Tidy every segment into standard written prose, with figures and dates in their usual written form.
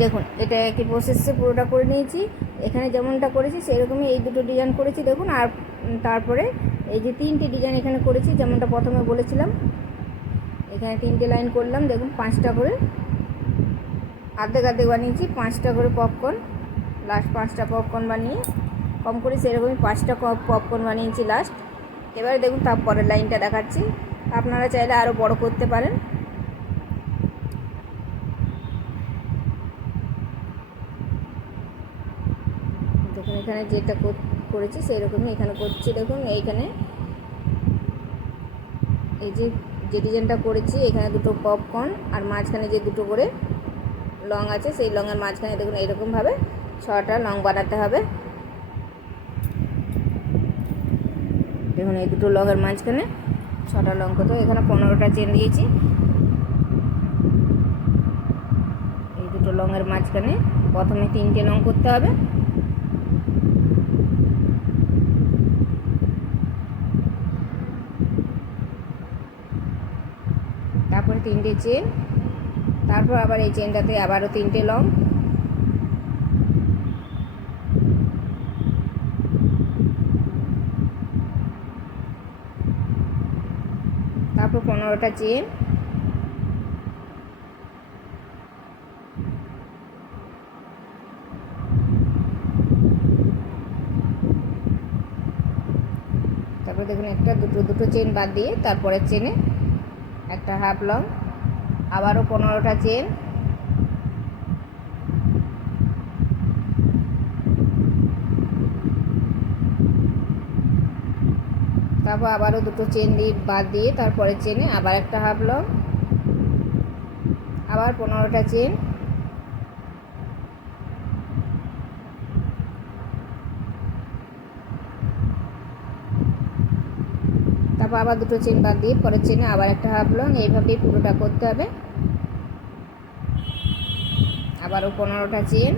দেখুন এটা একই প্রসেসে পুরোটা করে নিয়েছি। এখানে যেমনটা করেছি সেরকমই এই দুটো ডিজাইন করেছি দেখুন। আর তারপরে এই যে 3টে ডিজাইন এখানে করেছি যেমনটা প্রথমে বলেছিলাম। এখানে 3টে লাইন করলাম দেখুন, 5টা করে অর্ধেক অর্ধেক বানিয়েছি, 5টা করে পপকর্ন, লাস্ট 5টা পপকর্ন বানিয়ে কম করে সেরকমই 5টা পপকর্ন বানিয়েছি লাস্ট। এবারে দেখুন তারপরের লাইনটা দেখাচ্ছি, আপনারা চাইলে আরও বড় করতে পারেন। দেখুন এখানে যেটা করেছি সেই রকমই এখানে করছি দেখুন। এইখানে এই যে ডিজাইনটা করেছি এখানে দুটো পপকর্ন আর মাঝখানে যে দুটো করে লং আছে সেই লংয়ের মাঝখানে দেখুন এইরকমভাবে 6টা লং বানাতে হবে। দেখুন এই দুটো লংয়ের মাঝখানে 6টা লং করতে হবে। এখানে 15টা চেন দিয়েছি। এই দুটো লংয়ের মাঝখানে প্রথমে 3টে লং করতে হবে, তারপরে 3টে চেন, তারপর আবার এই চেনটাতে আবারও 3টে লং, তারপর 15টা চেন, তারপরে দেখুন একটা দুটো চেন বাদ দিয়ে তারপরের চেনে একটা হাফ লং, আবারও 15টা চেন, তারপর আবারও দুটো চেন দিয়ে বাদ দিয়ে তারপরের চেনে আবার একটা হাফ লং, আবার 15টা চেন, তারপর আবার দুটো চেন বাদ দিয়ে পরের চেনে আবার একটা হাফ লং। এইভাবেই পুরোটা করতে হবে। আবারও 15টা চেন,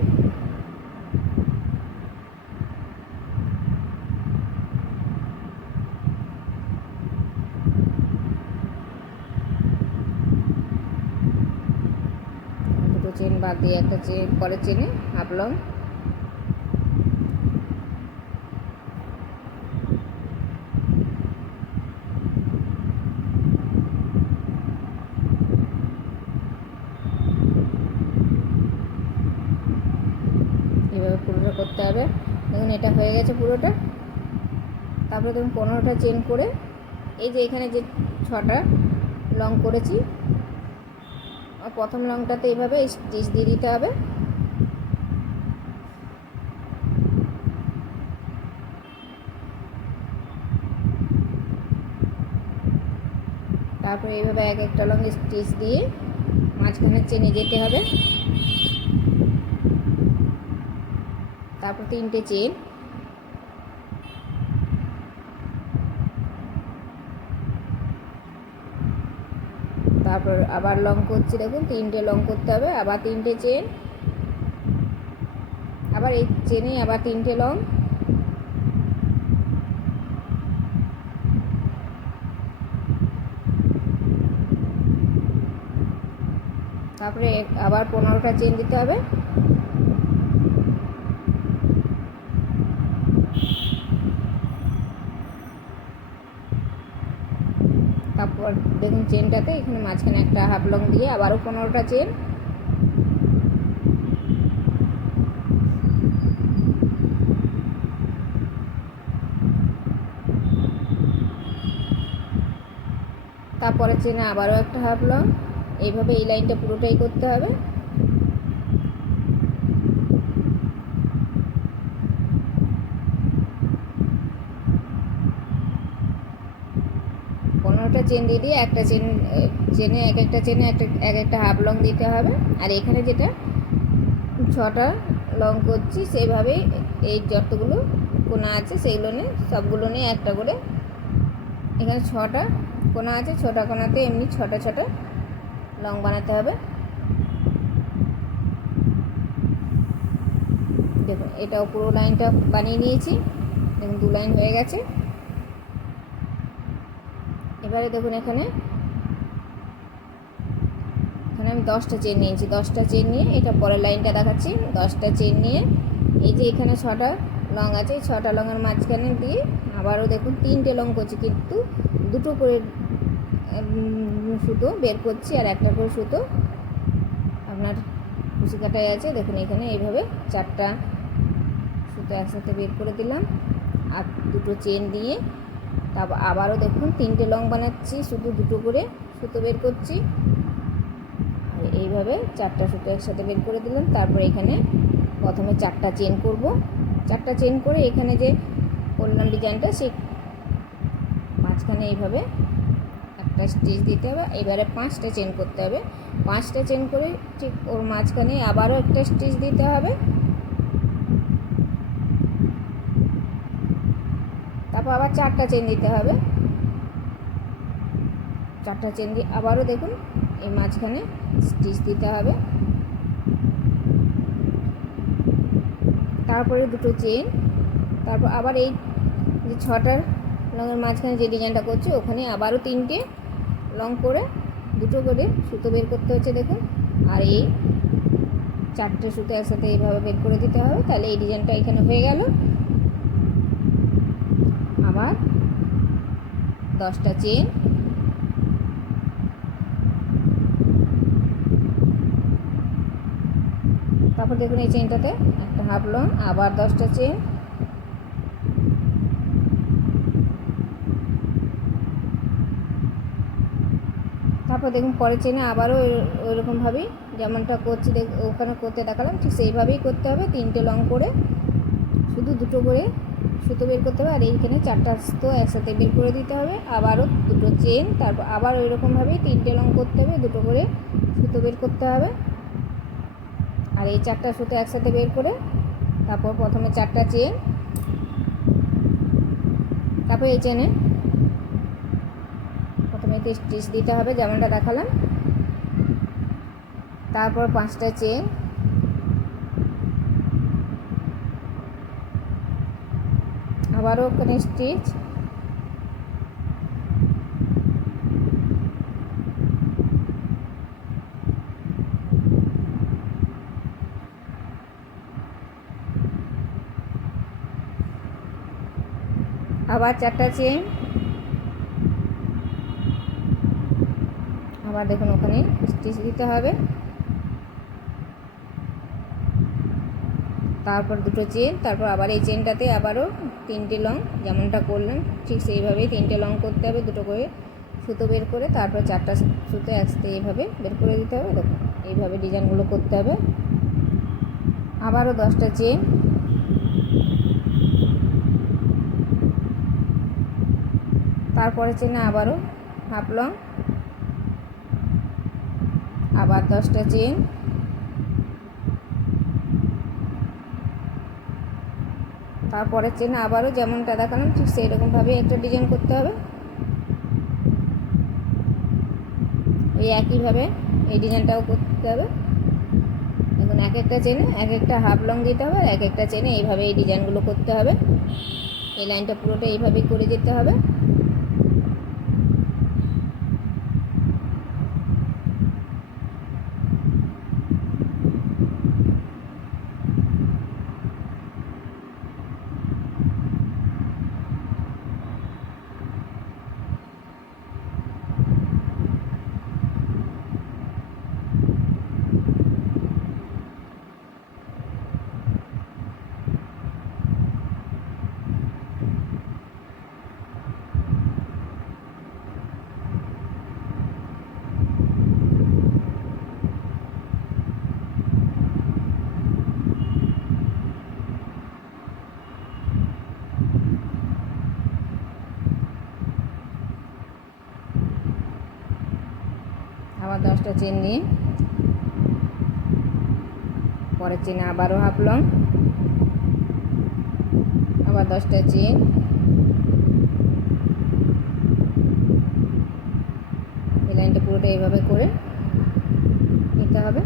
দুটো চেন বাদ দিয়ে একটা চেন পরের চেনে হাফ লং, এভাবে পুরোটা করতে হবে। দেখুন এটা হয়ে গেছে পুরোটা। তারপরে দেখুন 15টা চেন করে এই যে এখানে যে 6টা লং করেছি প্রথম লংটাতে এইভাবে স্টিচ দিয়ে দিতে হবে। তারপরে এইভাবে এক একটা লং স্টিচ দিয়ে মাঝখানে চেনে যেতে হবে। তারপর 3টে চেন, তারপর আবার লং করছি দেখুন 3টে লং করতে হবে, আবার 3টে চেন, আবার এই চেনে আবার 3টে লং, তারপরে আবার 15টা চেন দিতে হবে। তারপর দেখুন চেনটাতে এখানে মাঝখানে একটা হাফ লং দিয়ে আবারও 15টা চেন, তারপরে চেনে আবারও একটা হাফ লং। এইভাবে এই লাইনটা পুরোটাই করতে হবে। একটা চেন দিয়ে দিয়ে একটা চেনে এক একটা চেনে এক একটা হাফ লং দিতে হবে। আর এখানে যেটা 6টা লং করছি সেইভাবেই এই যতগুলো কোনা আছে সেইগুলো নিয়ে সবগুলো নিয়ে একটা করে এখানে 6টা কোনা আছে, 6টা কোনাতে এমনি 6টা লং বানাতে হবে। দেখুন এটাও পুরো লাইনটা বানিয়ে নিয়েছি। দেখুন 2 লাইন হয়ে গেছে। এবারে দেখুন এখানে এখানে আমি 10টা চেন নিয়েছি। 10টা চেন নিয়ে এটা পরের লাইনটা দেখাচ্ছি। 10টা চেন নিয়ে এই যে এখানে 6টা লং আছে, 6টা লংয়ের মাঝখানে দিয়ে আবারও দেখুন 3টে লং করছি, কিন্তু দুটো করে সুতো বের করছি আর একটা করে সুতো আপনার কুচি কাটাই আছে। দেখুন এখানে এইভাবে 4টা সুতো একসাথে বের করে দিলাম আর দুটো চেন দিয়ে তারপর আবারও দেখুন 3টে লং বানাচ্ছি, শুধু দুটো করে সুতো বের করছি আর এইভাবে 4টা সুতো একসাথে বের করে দিলাম। তারপর এখানে প্রথমে 4টা চেন করব। 4টা চেন করে এখানে যে করলাম ডিজাইনটা সেই মাঝখানে এইভাবে একটা স্টিচ দিতে হবে। এবারে 5টা চেন করতে হবে। 5টা চেন করে ঠিক ওর মাঝখানে আবারও একটা স্টিচ দিতে হবে। তারপর আবার 4টা চেন দিতে হবে। 4টা চেন দিয়ে আবারও দেখুন এই মাঝখানে স্টিচ দিতে হবে। তারপরে দুটো চেন, তারপর আবার এই যে 6টার লংয়ের মাঝখানে যে ডিজাইনটা করছি ওখানে আবারও 3টে লং করে দুটো করে সুতো বের করতে হচ্ছে দেখুন। আর এই 4টে সুতো একসাথে এইভাবে বের করে দিতে হবে, তাহলে এই ডিজাইনটা এখানে হয়ে গেল। আবার 10টা চেন, তারপর দেখুন এই চেনটাতে একটা হাফ লং, আবার 10টা চেন, তারপর দেখুন পরের চেনে আবারও ওইরকমভাবেই যেমনটা করছি ওখানে করতে দেখালাম ঠিক সেইভাবেই করতে হবে। 3টে লং করে শুধু দুটো করে সুতো বের করতে হবে আর এইখানে 4টা সুতো একসাথে বের করে দিতে হবে। আবারও দুটো চেন, তারপর আবার ওইরকমভাবেই 3টে লং করতে হবে, দুটো করে সুতো বের করতে হবে আর এই 4টা সুতো একসাথে বের করে তারপর প্রথমে 4টা চেন, তারপর এই চেনে প্রথমে স্টিচ দিতে হবে যেমনটা দেখালাম। তারপর 5টা চেন, আবারও ওখানে স্টিচ, আবার 4টা চেন, আবার দেখুন ওখানে স্টিচ দিতে হবে। তারপর দুটো চেন, তারপর আবার এই চেনটাতে আবারও 3টে লং যেমনটা করলাম ঠিক সেইভাবেই 3টে লং করতে হবে, দুটো করে সুতো বের করে তারপর 4টা সুতো একসাথে এইভাবে বের করে দিতে হবে। দেখুন এইভাবে ডিজাইনগুলো করতে হবে। আবারও 10টা চেন, তারপরে চেনে আবারও হাফ লং, আবার 10টা চেন, তারপরে চেনে আবারও যেমনটা দেখালাম ঠিক সেই রকমভাবে একটা ডিজাইন করতে হবে। এই একইভাবে এই ডিজাইনটাও করতে হবে। দেখুন এক একটা চেনে এক একটা হাফ লং দিতে হবে আর এক একটা চেনে এইভাবে এই ডিজাইনগুলো করতে হবে। এই লাইনটা পুরোটা এইভাবেই করে যেতে হবে। আবার 10টা চেন নিয়ে পরের চেনে আবারও হাফ লং, আবার 10টা চেন, এই লাইনটা পুরোটা এইভাবে করে নিতে হবে।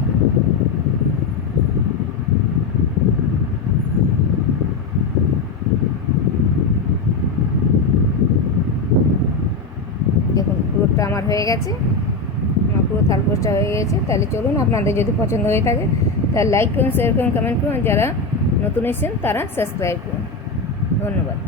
দেখুন পুরোটা আমার হয়ে গেছে। আমার পুরো থাল পোস্টটা হয়ে গেছে। তাহলে চলুন, আপনাদের যদি পছন্দ হয়ে থাকে তাহলে লাইক করুন, শেয়ার করুন, কমেন্ট করুন, আর যারা নতুন এসেছেন তারা সাবস্ক্রাইব করুন। ধন্যবাদ।